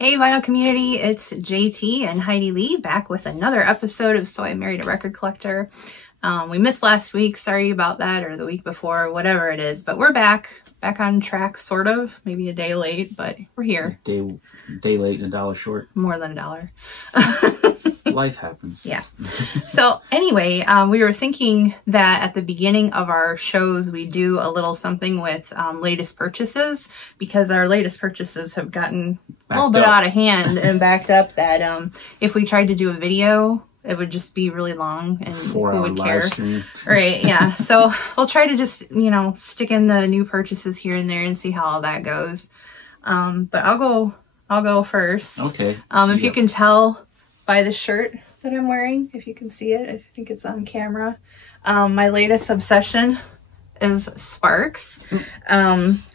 Hey vinyl community, it's JT and Heidi Lee back with another episode of So I Married a Record Collector. We missed last week, sorry about that, or the week before, whatever it is, but we're back on track, sort of, maybe a day late, but we're here. Day late and a dollar short. More than a dollar. Life happens. Yeah. So anyway, we were thinking that at the beginning of our shows, we do a little something with latest purchases, because our latest purchases have gotten a little bit out of hand and backed up that if we tried to do a video, it would just be really long and who would care? Right, yeah. So we'll try to just, you know, stick in the new purchases here and there and see how all that goes. But I'll go first. Okay. If you can tell by the shirt that I'm wearing, if you can see it, I think it's on camera. My latest obsession is Sparks,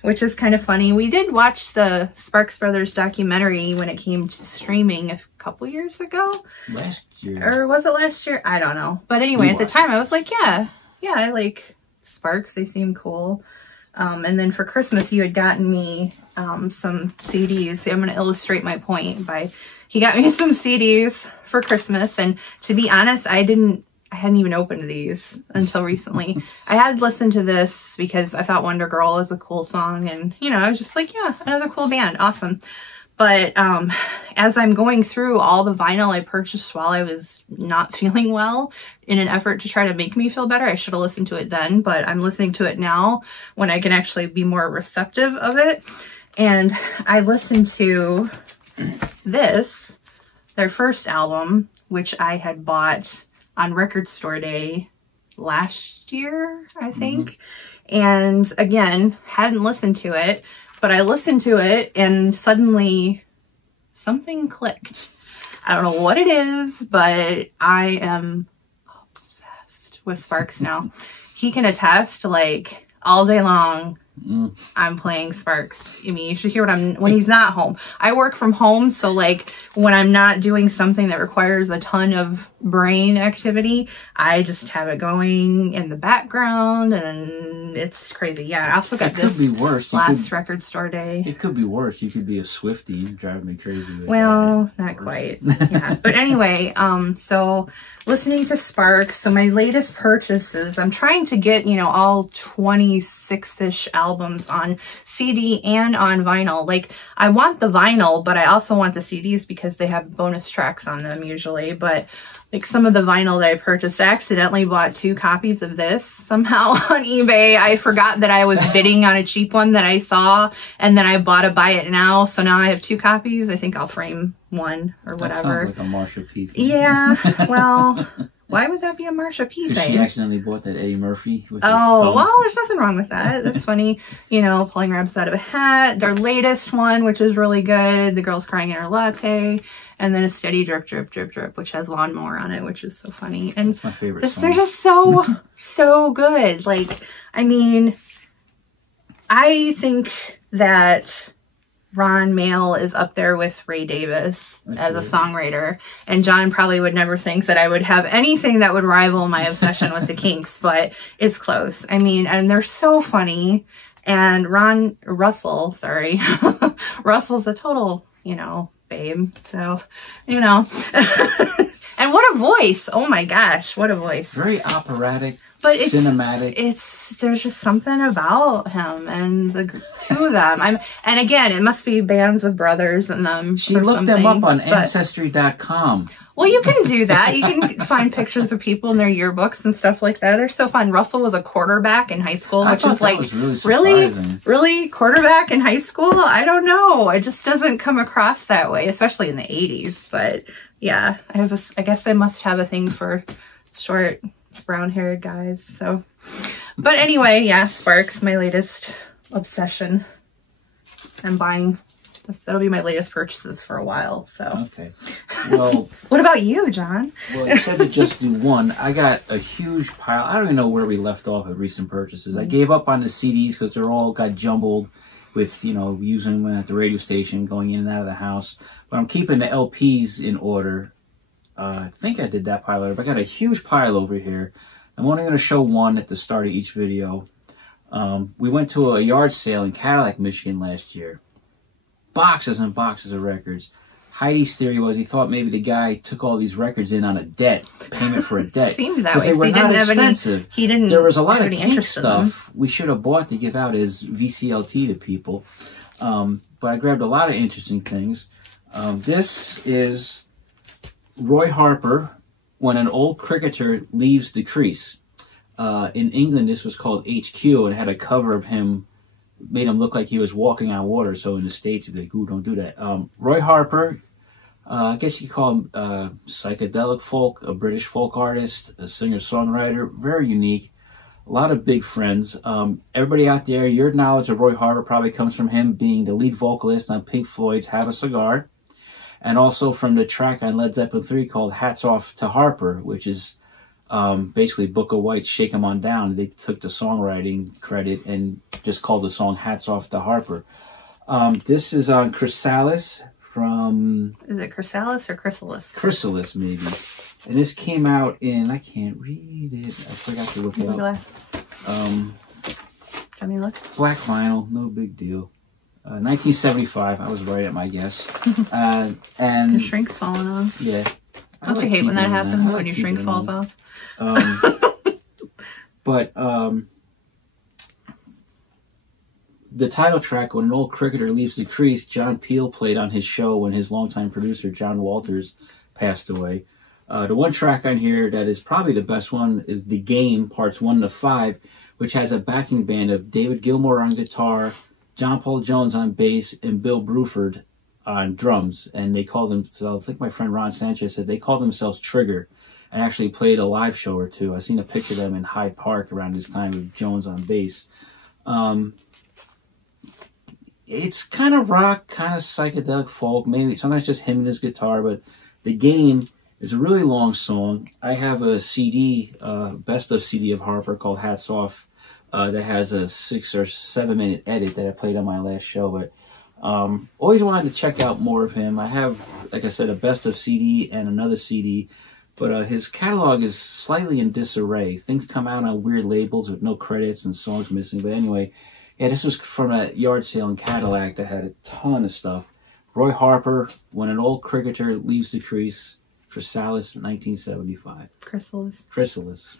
which is kind of funny. We did watch the Sparks Brothers documentary when it came to streaming a couple years ago. Last year. Or was it last year? I don't know. But anyway, at the time I was like, yeah, I like Sparks. They seem cool. And then for Christmas, you had gotten me some CDs. I'm going to illustrate my point by, he got me some CDs for Christmas. And to be honest, I hadn't even opened these until recently. I had listened to this because I thought Wonder Girl was a cool song. And, you know, I was just like, yeah, another cool band. Awesome. But as I'm going through all the vinyl I purchased while I was not feeling well in an effort to try to make me feel better, I should have listened to it then, but I'm listening to it now when I can actually be more receptive of it. And I listened to this, their first album, which I had bought on Record Store Day last year, I think. And again, hadn't listened to it. But I listened to it and suddenly something clicked. I don't know what it is, but I am obsessed with Sparks now. He can attest, like, all day long, I'm playing Sparks. I mean, you should hear when he's not home. I work from home, so like when I'm not doing something that requires a ton of brain activity, I just have it going in the background and it's crazy. Yeah, I also got this last Record Store Day. It could be worse. You could be a Swiftie, driving me crazy. Well, not quite. Yeah, but anyway, so listening to Sparks. So my latest purchases, I'm trying to get, you know, all 26-ish albums on CD and on vinyl. Like, I want the vinyl, but I also want the CDs because they have bonus tracks on them usually. But like some of the vinyl that I purchased, I accidentally bought 2 copies of this somehow on eBay. I forgot that I was bidding on a cheap one that I saw, and then I bought a buy it now. So now I have 2 copies. I think I'll frame one or whatever. That sounds like a Marsha P thing. Yeah, well, why would that be a Marsha P thing? She accidentally bought that Eddie Murphy. Oh, well, there's nothing wrong with that. That's funny. You know, pulling rabbits out of a hat. Their latest one, which is really good. The Girl's Crying in Her Latte. And then A Steady Drip, Drip, Drip, Drip, which has Lawnmower on it, which is so funny. And that's my favorite song. They're just so good. Like, I mean, I think that Ron Mael is up there with Ray Davis as a songwriter. And John probably would never think that I would have anything that would rival my obsession with the Kinks, but it's close. I mean, and they're so funny. And Russell's a total, you know, babe. So, you know. And what a voice. Oh my gosh, what a voice. Very operatic, but cinematic. There's just something about him and the 2 of them. And again, it must be bands with brothers in them. She looked them up on Ancestry.com. Well, you can do that. You can find pictures of people in their yearbooks and stuff like that. They're so fun. Russell was a quarterback in high school, which is like, really quarterback in high school? I don't know. It just doesn't come across that way, especially in the 80s. But yeah, I guess I must have a thing for short brown-haired guys. So, but anyway, yeah, Sparks, my latest obsession. I'm buying. That'll be my latest purchases for a while. So okay. Well, what about you, John? Well, you said to just do one. I got a huge pile. I don't even know where we left off with recent purchases. I gave up on the CDs because they're all got jumbled with, you know, using them at the radio station, going in and out of the house. But I'm keeping the LPs in order. I think I did that pile over. But I got a huge pile over here. I'm only going to show one at the start of each video. We went to a yard sale in Cadillac, Michigan last year. boxes and boxes of records. Heidi's theory was he thought maybe the guy took all these records in on a debt, payment for a debt. Seemed that way. They were not expensive. There was a lot of Kink stuff we should have bought to give out as VCLT to people. But I grabbed a lot of interesting things. This is Roy Harper, When an Old Cricketer Leaves the Crease. In England, this was called HQ, and it had a cover of him, made him look like he was walking on water. So in the States, you'd be like, ooh, don't do that. Roy Harper, I guess you could call him psychedelic folk, a British folk artist, a singer-songwriter, very unique. A lot of big friends. Everybody out there, your knowledge of Roy Harper probably comes from him being the lead vocalist on Pink Floyd's Have a Cigar, and also from the track on Led Zeppelin 3 called Hats Off to Harper, which is basically Booker White's Shake 'Em On Down. They took the songwriting credit and just called the song Hats Off to Harper. This is on Chrysalis from... Is it Chrysalis or Chrysalis? Chrysalis, maybe. And this came out in... I can't read it. I forgot to look it up. Glasses. Can you look? Black vinyl, no big deal. 1975, I was right at my guess. And your shrink's falling off. Yeah. Don't you hate when that happens, when your shrink falls off? But the title track, When an Old Cricketer Leaves the Crease, John Peel played on his show when his longtime producer, John Walters, passed away. The one track on here that is probably the best one is The Game, parts 1 to 5, which has a backing band of David Gilmour on guitar, John Paul Jones on bass, and Bill Bruford on drums. And they call themselves, I think my friend Ron Sanchez said, they called themselves Trigger, and actually played a live show or two. I seen a picture of them in Hyde Park around this time with Jones on bass. It's kind of rock, kind of psychedelic folk, maybe sometimes just him and his guitar, but The Game is a really long song. I have a CD, best of CD of Harper called Hats Off, that has a 6 or 7 minute edit that I played on my last show. But always wanted to check out more of him. I have, like I said, a best of CD and another CD, but his catalog is slightly in disarray. Things come out on weird labels with no credits and songs missing. But anyway, yeah, this was from a yard sale in Cadillac that had a ton of stuff. Roy Harper, When an Old Cricketer Leaves the Crease, Chrysalis, 1975. Chrysalis.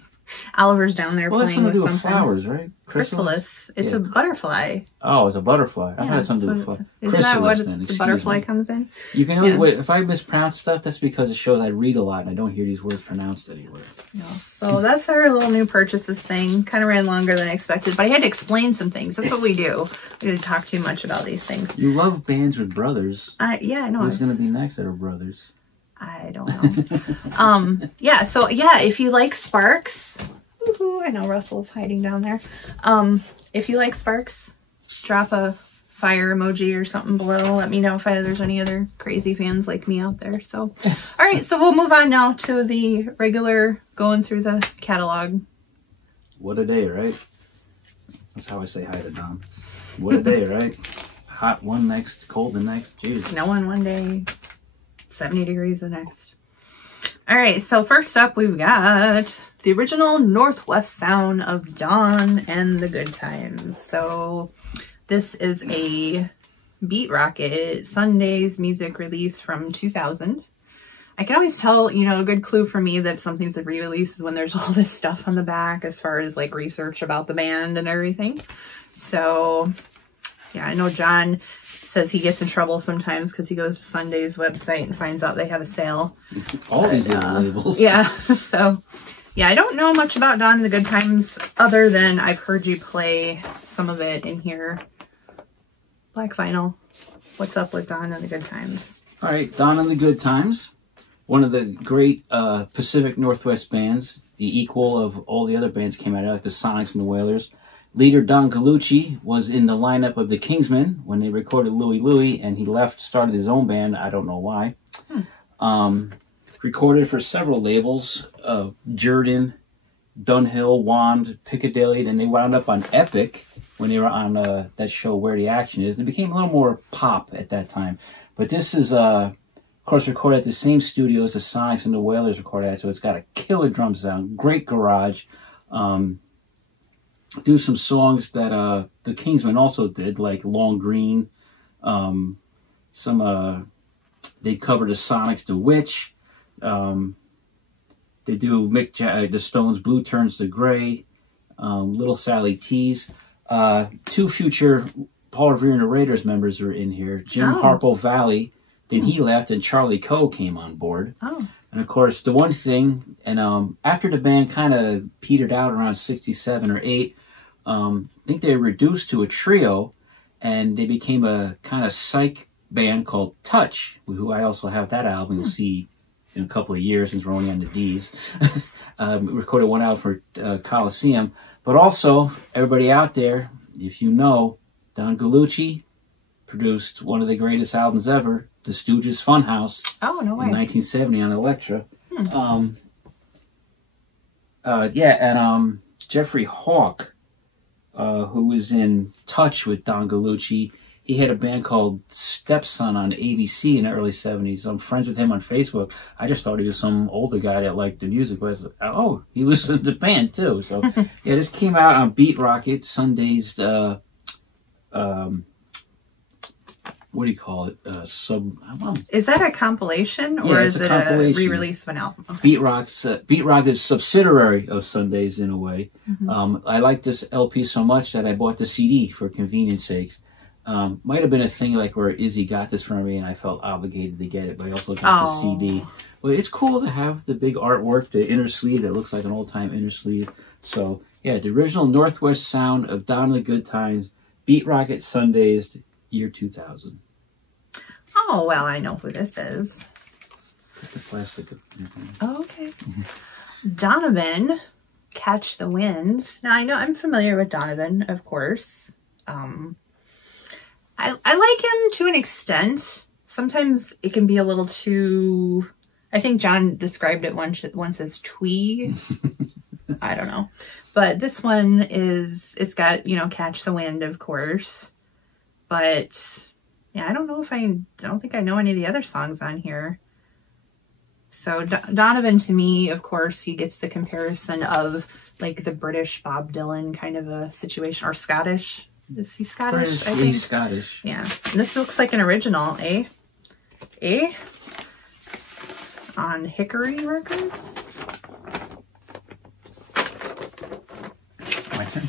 Oliver's down there playing with something. Flowers, right? Chrysalis. It's a butterfly. Oh, it's a butterfly. I thought it had something to do with flowers. Isn't that what the butterfly comes in? You can always, wait, if I mispronounce stuff, that's because it shows I read a lot and I don't hear these words pronounced anywhere. Yeah. So that's our little new purchases thing. Kind of ran longer than I expected, but I had to explain some things. That's what we do. We didn't talk too much about these things. You love bands with brothers. Yeah, I know. Who's going to be next that are brothers? I don't know. Yeah, so yeah, if you like Sparks, I know Russell's hiding down there. If you like Sparks, drop a fire emoji or something below. Let me know if there's any other crazy fans like me out there. So, all right, so we'll move on now to the regular going through the catalog. What a day, right? That's how I say hi to Dom. What a day, right? Hot one next, cold the next. Jeez. Snowing one day, 70 degrees the next. All right, so first up we've got the original Northwest Sound of Dawn and the Goodtimes. So this is a Beat Rocket Sundays music release from 2000. I can always tell, you know, a good clue for me that something's a re-release is when there's all this stuff on the back as far as like research about the band and everything. So yeah, I know John says he gets in trouble sometimes because he goes to Sunday's website and finds out they have a sale. All these little labels. Yeah, so yeah, I don't know much about Dawn and the Goodtimes other than I've heard you play some of it in here. Black vinyl. What's up with Dawn and the Goodtimes? All right, Dawn and the Goodtimes. One of the great Pacific Northwest bands, the equal of all the other bands came out, like the Sonics and the Wailers. Leader Don Gallucci was in the lineup of the Kingsmen when they recorded Louie Louie, and he left, started his own band. I don't know why. Recorded for several labels, Jordan, Dunhill, Wand, Piccadilly. Then they wound up on Epic when they were on that show Where the Action Is. They became a little more pop at that time. But this is, of course, recorded at the same studio as the Sonics and the Wailers recorded at, so it's got a killer drum sound, great garage. Do some songs that the Kingsmen also did, like Long Green, They cover the Sonics, The Witch. They do the Stones' Blue Turns to Gray, Little Sally Tees. 2 future Paul Revere and the Raiders members are in here. Jim Harpo Valley, then he left, and Charlie Coe came on board. Oh. And of course, the one thing, and after the band kind of petered out around 67 or 8, I think they reduced to a trio, and they became a kind of psych band called Touch, who I also have that album. You'll see in a couple of years, since we're only on the D's. Recorded one out for Coliseum. But also, everybody out there, if you know, Don Gallucci produced one of the greatest albums ever, The Stooges' Funhouse. Oh, no way. In 1970 on Elektra. Jeffrey Hawke, who was in touch with Don Gallucci, he had a band called Stepson on ABC in the early 70s. I'm friends with him on Facebook. I just thought he was some older guy that liked the music. But I was like, oh, he was in the band too. So, yeah, this came out on Beat Rocket, Sunday's, what do you call it? Is that a compilation, or is it a re-release of an album? Okay. Beat Rock is subsidiary of Sunday's in a way. I like this LP so much that I bought the CD for convenience sakes. Might have been a thing like where Izzy got this from me and I felt obligated to get it, but I also got the CD. Well, it's cool to have the big artwork, the inner sleeve that looks like an old-time inner sleeve. So, yeah, the original Northwest sound of Donovan the Goodtimes, Beat Rocket Sundays, year 2000. Oh, well, I know who this is. Put the plastic up. Oh, okay. Donovan, Catch the Wind. Now, I know I'm familiar with Donovan, of course. I like him to an extent. Sometimes it can be a little too... I think John described it once as twee. I don't know. But this one is... It's got, you know, Catch the Wind, of course. But... yeah, I don't think I know any of the other songs on here. So Donovan, to me, of course, he gets the comparison of like the British Bob Dylan kind of a situation, or Scottish. Is he Scottish? British, I think. He's Scottish. Yeah. And this looks like an original, eh? Eh? On Hickory Records? My turn?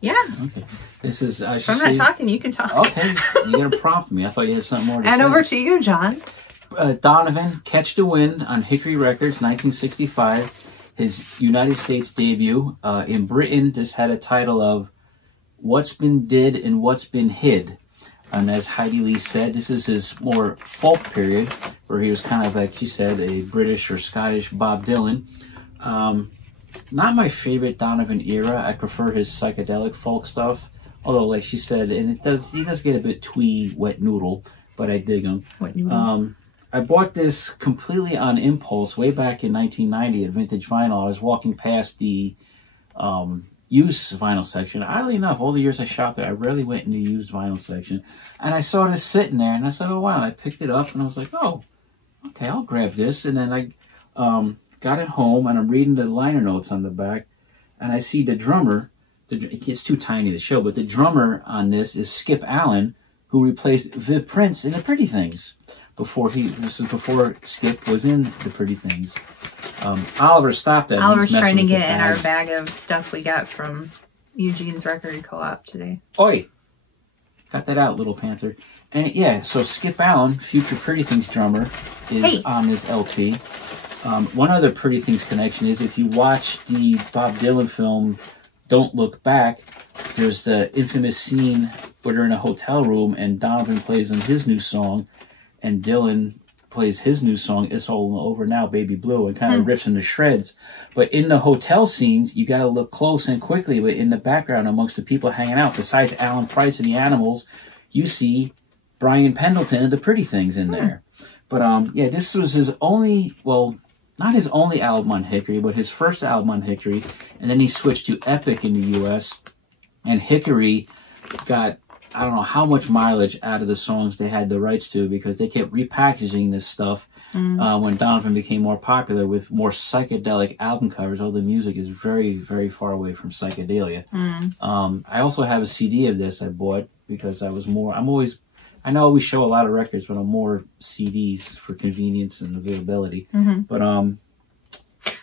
Yeah. Okay. This is... If I'm not talking, you can talk. Okay. You gotta prompt me. I thought you had something more to say. And over to you, John. Donovan, Catch the Wind on Hickory Records, 1965. His United States debut. In Britain, this had a title of What's Been Did and What's Been Hid. And as Heidi Lee said, this is his more folk period, where he was kind of, like she said, a British or Scottish Bob Dylan. Not my favorite Donovan era. I prefer his psychedelic folk stuff. Although, like she said, and he does get a bit twee, wet noodle, but I dig him. Wet noodle. I bought this completely on impulse way back in 1990 at Vintage Vinyl. I was walking past the used vinyl section. Oddly enough, all the years I shopped there, I rarely went in the used vinyl section. And I saw this sitting there, and I said, oh, wow. And I picked it up, and I was like, oh, okay, I'll grab this. And then I got it home, and I'm reading the liner notes on the back, and I see the drummer. It's too tiny to show, but the drummer on this is Skip Allen, who replaced Viv Prince in The Pretty Things. Before Skip was in The Pretty Things. Oliver stopped that. Oliver's trying to get in our bag of stuff we got from Eugene's Record Co-op today. Oi! Got that out, Little Panther. And yeah, so Skip Allen, future Pretty Things drummer, is on this LP. One other Pretty Things connection is if you watch the Bob Dylan film Don't Look Back, there's the infamous scene where they're in a hotel room and Donovan plays on his new song and Dylan plays his new song, It's All Over Now, Baby Blue, and kind of rips into shreds. But in the hotel scenes, you got to look close and quickly, but in the background amongst the people hanging out, besides Alan Price and the Animals, you see Brian Pendleton and the Pretty Things in there. But yeah, this was his only, well, not his only album on Hickory, but his first album on Hickory. And then he switched to Epic in the U.S. And Hickory got, I don't know how much mileage out of the songs they had the rights to, because they kept repackaging this stuff when Donovan became more popular with more psychedelic album covers. All the music is very, very far away from psychedelia. I also have a CD of this I bought because I'm always I know we show a lot of records, but more CDs for convenience and availability. But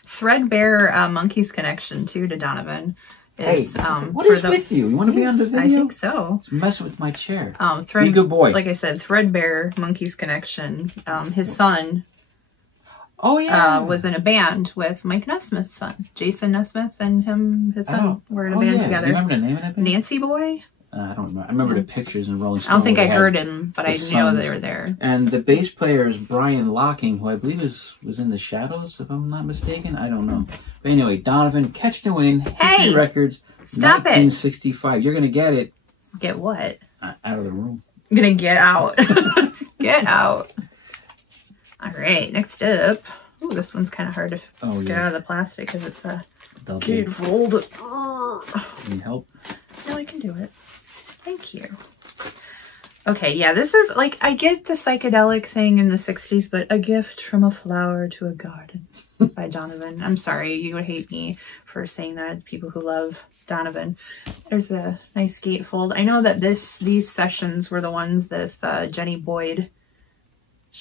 Threadbare Monkeys connection too to Donovan. Is, hey, what is with you? You want to be on the video? I think so. It's messing with my chair. Be a good boy. Like I said, Threadbare Monkeys connection. His son. Oh yeah. Was in a band with Mike Nesmith's son, Jason Nesmith, and his son were in a band together. Do you remember the name of that band? Nancy Boy. I don't remember. I remember the pictures in Rolling Stone. I don't think I heard him, but I know they were there. And the bass player is Brian Locking, who I believe was in the Shadows, if I'm not mistaken. I don't know. But anyway, Donovan, Catch the Wind, History Records, stop 1965. You're gonna get it. Get what? Out of the room. I'm gonna get out. Get out. All right, next up. Ooh, this one's kind of hard to get out of the plastic because it's a gatefold. Need help? No, I can do it. Thank you. Okay, yeah, this is like, I get the psychedelic thing in the 60s, but A Gift from a Flower to a Garden by Donovan. I'm sorry, you would hate me for saying that, people who love Donovan. There's a nice gatefold. I know that these sessions were the ones that Jenny Boyd,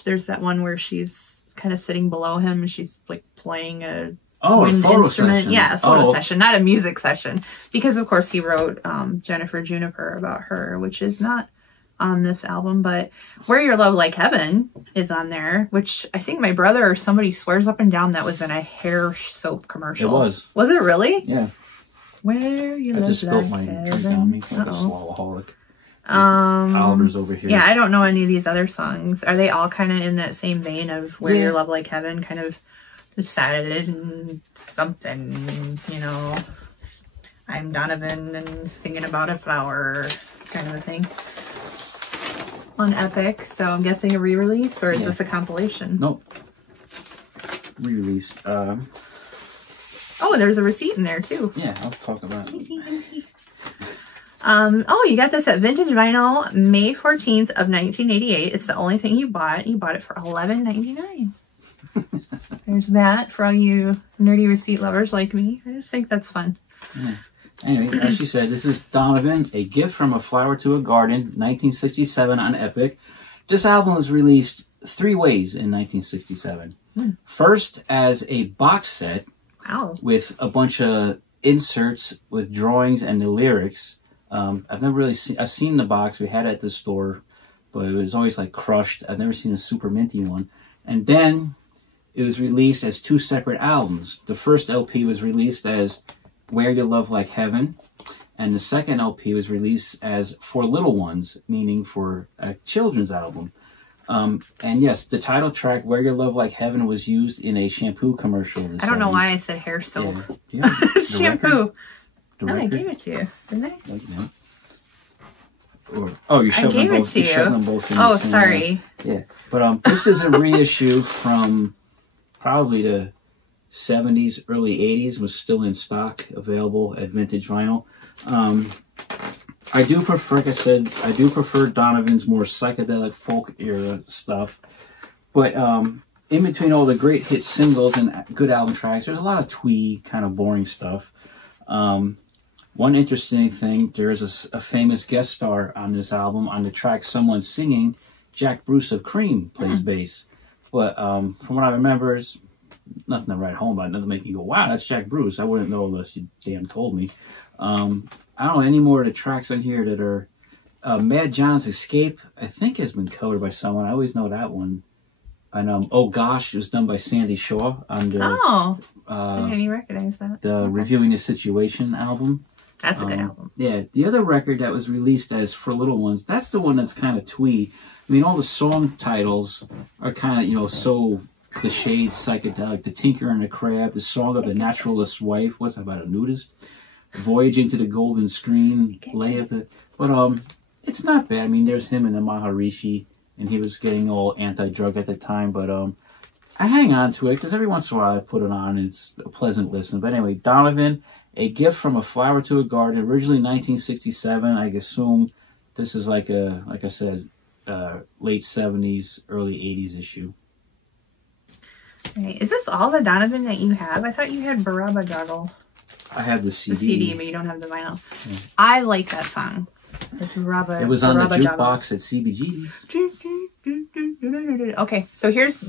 there's that one where she's kind of sitting below him and she's like playing a wind instrument. Session. Yeah, a photo session, not a music session. Because of course he wrote Jennifer Juniper about her, which is not on this album, but Where Your Love Like Heaven is on there, which I think my brother or somebody swears up and down that was in a hair soap commercial. It was. Was it really? Yeah. Where Your Love Like Heaven. I just spilled my drink on me like a swallowaholic. Oliver's over here. Yeah, I don't know any of these other songs. Are they all kind of in that same vein of Where Your Love Like Heaven, kind of sad and something, you know, I'm Donovan and singing about a flower kind of a thing on Epic? So I'm guessing a re-release, or is this a compilation? Nope. Re-release. Oh, there's a receipt in there too. Yeah, I'll talk about it. Let me see. Oh, you got this at Vintage Vinyl, May 14th of 1988. It's the only thing you bought. You bought it for $11.99. There's that for all you nerdy receipt lovers like me. I just think that's fun. Yeah. Anyway, as she said, this is Donovan, A Gift from a Flower to a Garden, 1967 on Epic. This album was released 3 ways in 1967. First, as a box set with a bunch of inserts with drawings and the lyrics. I've never really I've seen the box. We had it at the store, but it was always like crushed. I've never seen a super minty one. And then it was released as 2 separate albums. The first LP was released as Where Your Love Like Heaven, and the second LP was released as For Little Ones, meaning for a children's album. And yes, the title track Where Your Love Like Heaven was used in a shampoo commercial in the 70s. I don't know why I said hair soap. Yeah. It's shampoo. No, I gave it to you, didn't I? Like, no. Or, you shoved them both. You shoved them both in the same sorry. Yeah, but this is a reissue from probably the 70s, early 80s. Was still in stock, available at Vintage Vinyl. I do prefer, like I said, Donovan's more psychedelic folk era stuff. But in between all the great hit singles and good album tracks, there's a lot of twee, kind of boring stuff. One interesting thing, there is a famous guest star on this album. On the track Someone Singing, Jack Bruce of Cream plays bass. But from what I remember, it's nothing to write home about. Nothing make you go, wow, that's Jack Bruce. I wouldn't know unless you damn told me. I don't know any more of the tracks on here that are... Mad John's Escape, I think, has been covered by someone. I always know that one. And Oh Gosh, it was done by Sandy Shaw on the... I didn't even recognize that. The Reviewing the Situation album. That's a good album. Yeah, the other record that was released as For Little Ones, that's the one that's kind of twee. I mean, all the song titles are kind of, you know, so cliched, psychedelic. The Tinker and the Crab, The Song of the Naturalist's Wife, what's that about, a nudist? Voyaging to the Golden Screen, but it's not bad. I mean, there's him in the Maharishi, and he was getting all anti-drug at the time, but I hang on to it, because every once in a while I put it on, and it's a pleasant listen. But anyway, Donovan, A Gift from a Flower to a Garden, originally 1967. I assume this is like I said, late 70s, early 80s issue. Right. Is this all the Donovan that you have? I thought you had Baraba Juggle. I have the CD. The CD, but you don't have the vinyl. Yeah. I like that song. It was on the jukebox at CBGB's. Okay, so here's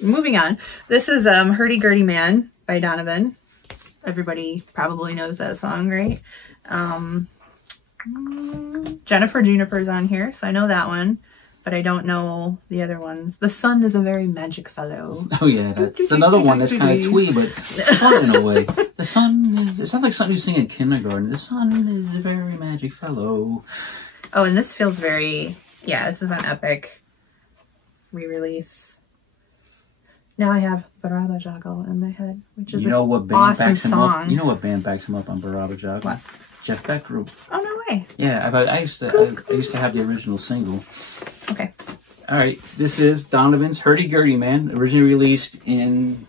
moving on. This is Hurdy-Gurdy Man by Donovan. Everybody probably knows that song, right? Jennifer Juniper's on here, so I know that one, but I don't know the other ones. The sun is a very magic fellow. Oh yeah, that's another one that's kind of twee, but fun in a way. The sun is, it sounds like something you sing in kindergarten. The sun is a very magic fellow. Oh, and this feels very, yeah, this is an epic re-release. Now I have Baraba Jagal in my head, which is awesome song. You know what band backs him up on Baraba Jagal? What? Jeff Beck Group. Oh, no way. Yeah, I used to have the original single. Okay. All right, this is Donovan's Hurdy-Gurdy Man, originally released in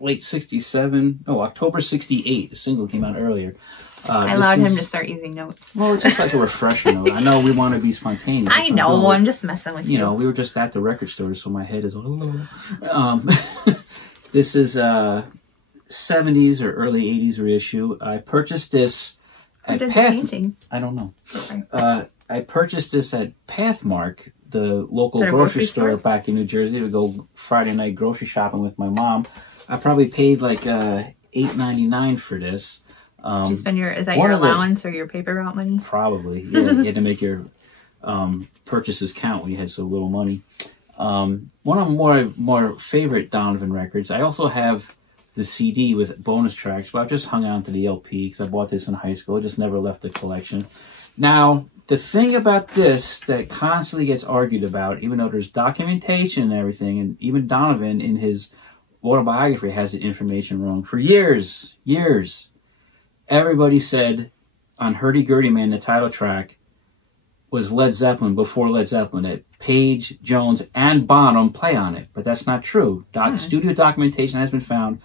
late '67. Oh, October '68. The single came out earlier. I allowed him to start using notes. Well, it's just like a refresher note. I know we want to be spontaneous. I know. I'm just messing with you. You know, we were just at the record store, so my head is a little... This is 70s or early 80s reissue. I purchased this at painting? I don't know. Okay. I purchased this at Pathmark, the local grocery store back in New Jersey. We go Friday night grocery shopping with my mom. I probably paid like $8.99 for this. Did you spend is that your allowance or your paper route money? Probably. Yeah, you had to make your purchases count when you had so little money. One of my more favorite Donovan records. I also have the CD with bonus tracks, but I've just hung on to the LP because I bought this in high school. It just never left the collection. Now, the thing about this that constantly gets argued about, even though there's documentation and everything, and even Donovan in his autobiography has the information wrong. For years, everybody said on Hurdy-Gurdy Man, the title track, was Led Zeppelin before Led Zeppelin, that Page, Jones, and Bonham play on it. But that's not true. Studio documentation has been found.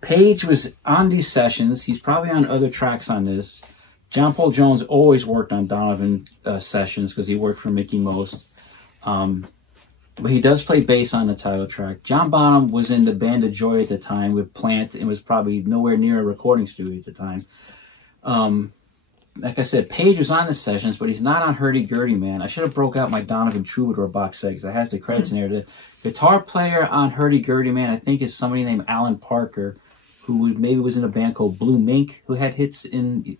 Page was on these sessions. He's probably on other tracks on this. John Paul Jones always worked on Donovan sessions because he worked for Mickey Most. But he does play bass on the title track. John Bonham was in the Band of Joy at the time with Plant and was probably nowhere near a recording studio at the time. Like I said, Page was on the sessions, but he's not on Hurdy-Gurdy Man. I should have broke out my Donovan Troubadour box set because it has the credits in there. The guitar player on Hurdy-Gurdy Man, I think, is somebody named Alan Parker, who maybe was in a band called Blue Mink, who had hits in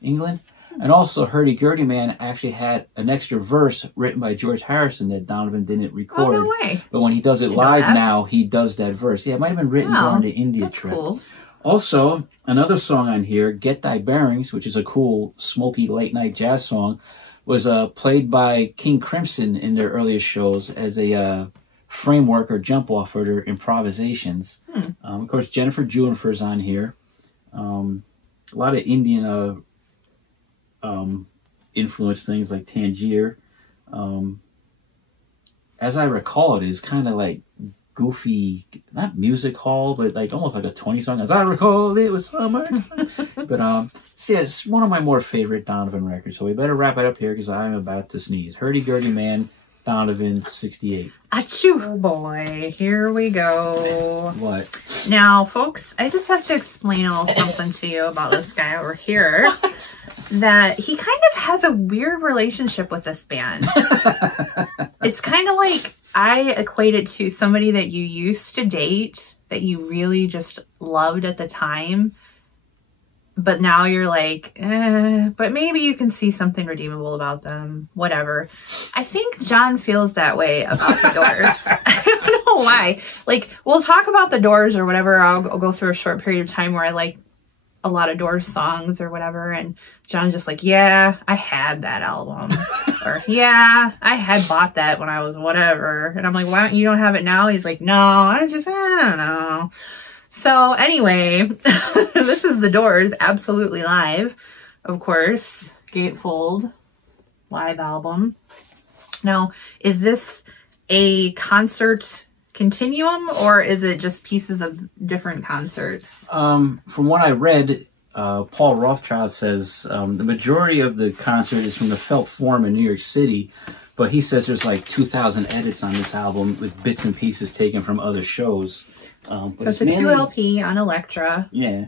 England. And also, Hurdy-Gurdy Man actually had an extra verse written by George Harrison that Donovan didn't record. Oh, no way. But when he does it live now, he does that verse. Yeah, it might have been written during the India trip. Cool. Also, another song on here, Get Thy Bearings, which is a cool, smoky, late-night jazz song, was played by King Crimson in their earliest shows as a framework or jump-off for their improvisations. Of course, Jennifer Juniper's on here. A lot of Indian influenced things like Tangier. As I recall, it is kind of like goofy, not music hall, but like almost like a 20 song. As I recall, it was summer. But so yeah, it's one of my more favorite Donovan records. So we better wrap it up here because I'm about to sneeze. Hurdy-Gurdy Man, Donovan, 68. Achoo! Oh boy, here we go. What? Now, folks, I just have to explain a little something to you about this guy over here. What? That he kind of has a weird relationship with this band. It's kind of like I equate it to somebody that you used to date that you really just loved at the time. But now you're like, but maybe you can see something redeemable about them, whatever. I think John feels that way about the Doors. I don't know why. Like, we'll talk about the Doors or whatever. I'll go through a short period of time where I like a lot of Doors songs or whatever. And John's just like, yeah, I had that album. Or, yeah, I had bought that when I was whatever. And I'm like, why don't you don't have it now? He's like, no, I don't know. So anyway, this is the Doors, absolutely live, of course, Gatefold live album. Now, is this a concert continuum or is it just pieces of different concerts? From what I read, Paul Rothschild says the majority of the concert is from the Felt Forum in New York City, but he says there's like 2,000 edits on this album with bits and pieces taken from other shows. So it's a 2 LP on Elektra. Yeah.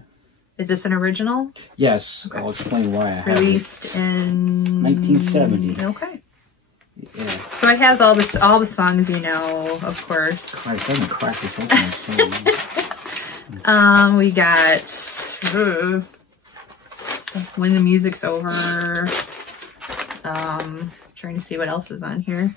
Is this an original? Yes, okay. I'll explain why I have it. Released in 1970. Okay. Yeah. So it has all the songs you know, of course. Christ, I haven't cracked this open. We got When the Music's Over. Trying to see what else is on here.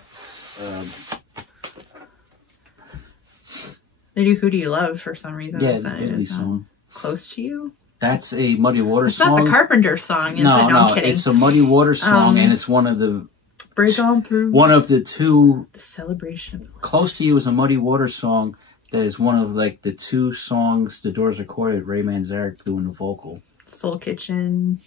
They do Who Do You Love for some reason. Yeah, the Billy song. Close to You? That's a Muddy Waters it's song. It's not the Carpenter song, is it? No, I'm kidding. It's a Muddy Waters song, and it's one of the... Break On Through. One of the two... The Celebration. Close to You is a Muddy Waters song that is one of, like, the two songs the Doors recorded, Ray Manzarek doing the vocal. Soul Kitchen,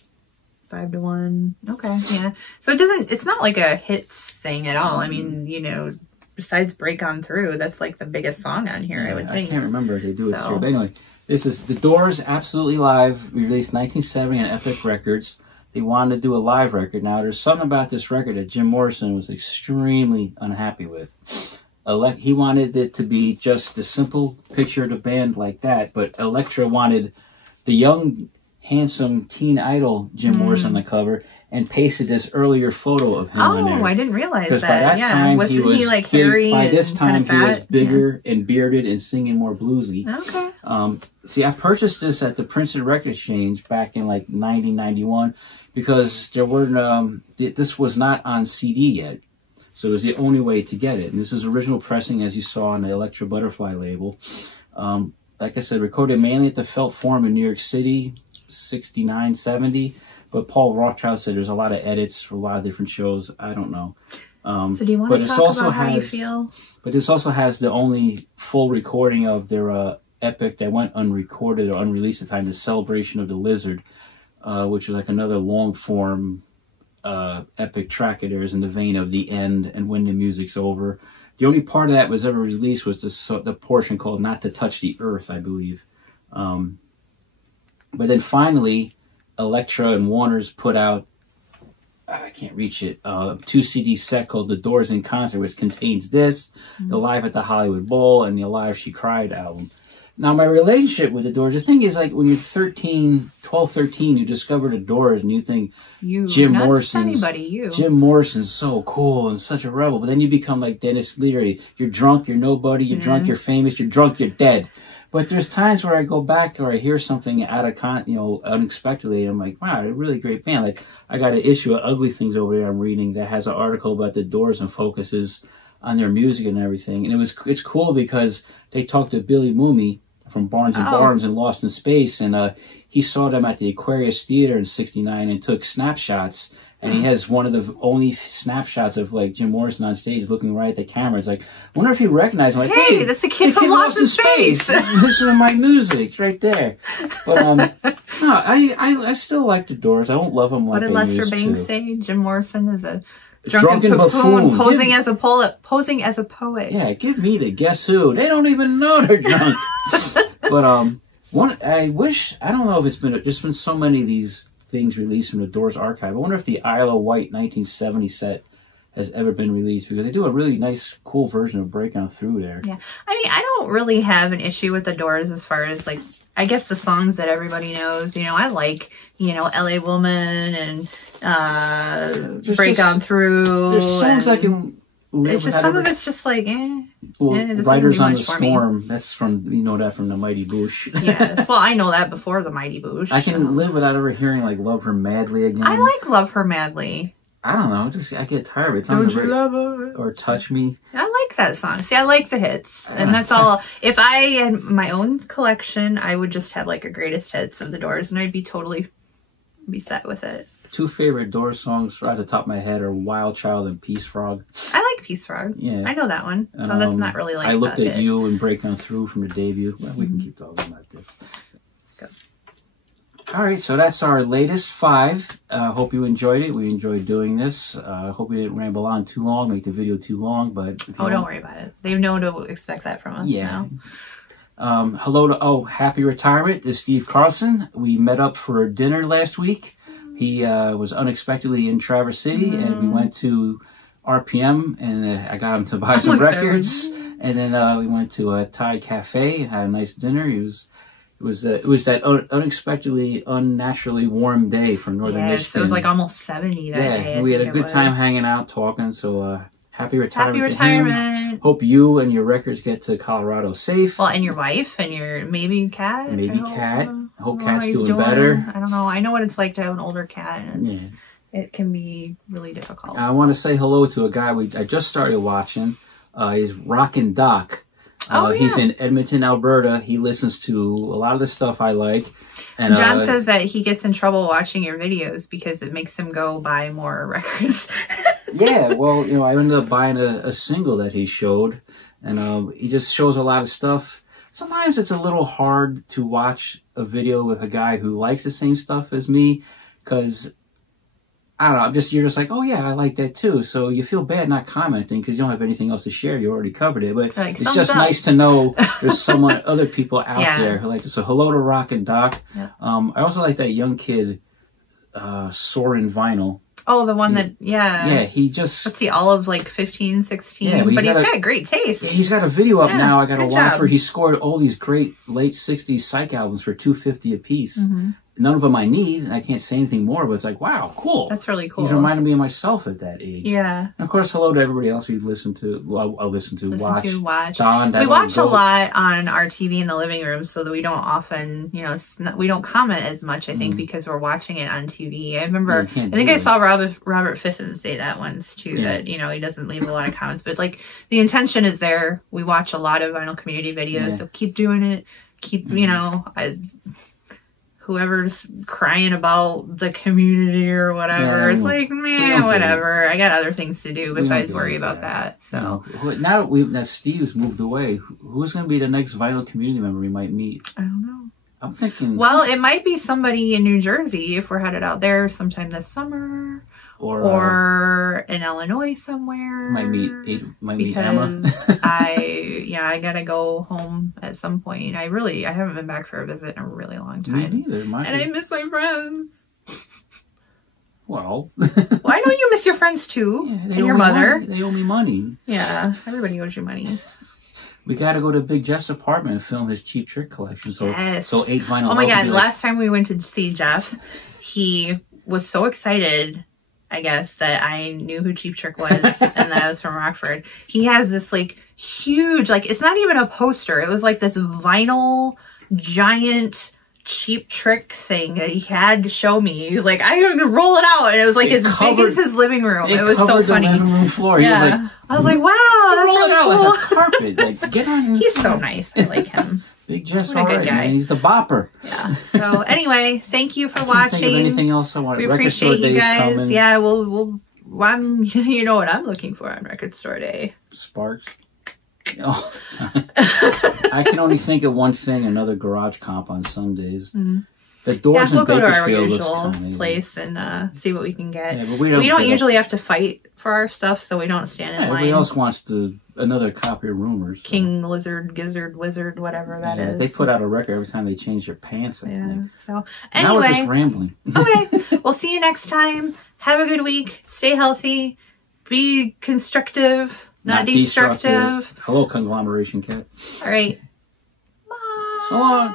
5 to 1. Okay, yeah. So it's not like a hits thing at all. I mean, you know, besides Break On Through, that's like the biggest song on here, I would think. I can't remember if they do it here. But anyway, this is The Doors, Absolutely Live, released 1970 on Epic Records. They wanted to do a live record. Now, there's something about this record that Jim Morrison was extremely unhappy with. He wanted it to be just a simple picture of the band like that, but Elektra wanted the young, handsome teen idol Jim Morrison on the cover and pasted this earlier photo of him in there. Oh, I didn't realize that. Because by that time, Wasn't he like hairy? By this time, he was bigger and bearded and singing more bluesy. Okay. See, I purchased this at the Princeton Record Exchange back in like 1991 because there weren't. This was not on CD yet, so it was the only way to get it. And this is original pressing, as you saw on the Elektra Butterfly label. Like I said, recorded mainly at the Felt Forum in New York City, 69, 70. But Paul Rothchild said there's a lot of edits for a lot of different shows. I don't know. So do you want to talk about how you feel? But this also has the only full recording of their epic that went unrecorded or unreleased at the time, The Celebration of the Lizard, which is like another long-form epic track of theirs in the vein of The End and When the Music's Over. The only part of that was ever released was the portion called Not to Touch the Earth, I believe. But then finally, Elektra and Warner's put out, I can't reach it, a 2-CD set called The Doors in Concert, which contains this, the Live at the Hollywood Bowl, and the Live She Cried album. Now, my relationship with the Doors, the thing is, like, when you're 13, you discover the Doors, and you think Jim Morrison's so cool and such a rebel, but then you become like Dennis Leary. You're drunk, you're nobody, you're drunk, you're famous, you're drunk, you're dead. But there's times where I go back or I hear something out of unexpectedly, and I'm like, wow, they're a really great band. Like, I got an issue of Ugly Things over there I'm reading that has an article about the Doors and focuses on their music and everything. And it's cool because they talked to Billy Mooney from Barnes and Barnes and Lost in Space, and he saw them at the Aquarius Theater in '69 and took snapshots. And he has one of the only snapshots of like Jim Morrison on stage looking right at the camera. It's like, I wonder if he recognized him. Like, hey, that's the kid from Lost in Space. Listen to my music, it's right there. But no, I still like the Doors. I don't love them like I used to. What did Lester Bangs say? Jim Morrison is a drunken buffoon posing as a poet. Yeah, give me the Guess Who. They don't even know they're drunk. But I don't know if it's been so many of these things released from the Doors archive. I wonder if the Isle of Wight 1970 set has ever been released, because they do a really nice, cool version of Break On Through there. Yeah, I mean, I don't really have an issue with the Doors as far as, like, I guess the songs that everybody knows. You know, I like, LA Woman and Break On Through. There's songs I can live it's just some of it's just like, Well, Riders on the Storm, that's from, that from the Mighty Boosh. Yeah, well, I know that before the Mighty Boosh. I can live without ever hearing, like, Love Her Madly again. I like Love Her Madly. I don't know, I get tired of it. It's Don't You Love Her? Or Touch Me. I like that song. See, I like the hits. And that's all. If I had my own collection, I would just have, like, a greatest hits of the Doors, and I'd be totally be set with it. Two favorite Doors songs right at the top of my head are Wild Child and Peace Frog. I like Peace Frog. Yeah. I know that one. So that's not really like I Looked at You and Break On Through from the debut. Well, we can keep all of them like this. Go. All right, so that's our latest 5. Hope you enjoyed it. We enjoyed doing this. Hope we didn't ramble on too long, make the video too long. But don't worry about it. They know to expect that from us. Yeah. Hello to Happy Retirement. This is Steve Carlson. We met up for dinner last week. He was unexpectedly in Traverse City, and we went to RPM, and I got him to buy some records. And then we went to a Thai cafe and had a nice dinner. It It was that unexpectedly, unnaturally warm day for northern Michigan. It was like almost 70 that day. Yeah, we had a good time hanging out, talking. So happy retirement. Happy retirement. To him. Hope you and your records get to Colorado safe. Well, and your wife and your maybe cat. I hope Cat's doing better. I don't know. I know what it's like to have an older cat. And it can be really difficult. I want to say hello to a guy I just started watching. He's Rockin' Doc. He's in Edmonton, Alberta. He listens to a lot of the stuff I like. And John says that he gets in trouble watching your videos because it makes him go buy more records. Yeah, well, I ended up buying a single that he showed, and he just shows a lot of stuff. Sometimes it's a little hard to watch a video with a guy who likes the same stuff as me, because I don't know, you're just like, oh yeah, I like that too. So you feel bad not commenting because you don't have anything else to share. You already covered it. But it's just nice to know there's other people out there who like this. So hello to Rockin' Doc. Yeah. I also like that young kid, Soren Vinyl. Oh, the one that, Yeah, he just... Let's see, all of like 15, 16. Yeah, but he's got great taste. Yeah, he's got a video up now I got to watch where he scored all these great late 60s psych albums for $2.50 a piece. Mm-hmm. None of them I need, and I can't say anything more, but it's like, wow, cool. That's really cool. He's reminded me of myself at that age. Yeah. And of course, hello to everybody else who listen to, watch. Don, we watch a lot on our TV in the living room so that we don't often, we don't comment as much, I think, because we're watching it on TV. I remember, I think I saw Robert Fisson say that once, too, that, he doesn't leave a lot of comments. But, like, the intention is there. We watch a lot of vinyl community videos, so keep doing it. Keep, whoever's crying about the community or whatever, it's like, man, whatever. I got other things to do besides worry about that. So now that Steve's moved away, who's going to be the next vinyl community member we might meet? I don't know. I'm thinking. Well, it might be somebody in New Jersey if we're headed out there sometime this summer. Or in Illinois somewhere. Might meet Emma. I gotta go home at some point. I haven't been back for a visit in a really long time. Me neither. I miss my friends. Well, I know you miss your friends too, and your mother. They owe me money. Yeah, everybody owes you money. We got to go to Big Jeff's apartment and film his Cheap Trick collection. So 8 vinyl. Oh my God! Last time we went to see Jeff, he was so excited, I guess, that I knew who Cheap Trick was and that I was from Rockford. He has this like huge, it's not even a poster. It was like this vinyl giant Cheap Trick thing that he had to show me. He was like, I'm going to roll it out. And it was like as big as his living room. It was so funny. The living room floor. Yeah. I was like, wow, that's roll it out cool. like a carpet. Like, get on. He's so nice. I like him. Big Jeff's all right, man. He's the bopper. Yeah. So anyway, thank you for watching. Think of anything else I want? We appreciate you guys. Coming. Yeah, you know what I'm looking for on Record Store Day. Sparks. Oh, I can only think of one thing: another garage comp on Sundays. Mm-hmm. The doors we'll in go to our Bakersfield usual place and see what we can get. Yeah, but we don't usually have to fight for our stuff, so we don't stand in line. Everybody else wants another copy of Rumors. So. King, Lizard, Gizzard, Wizard, whatever that is. They put out a record every time they change their pants. So anyway. Now we're just rambling. Okay. We'll see you next time. Have a good week. Stay healthy. Be constructive, not destructive. Hello, Conglomeration Cat. All right. Bye. So long.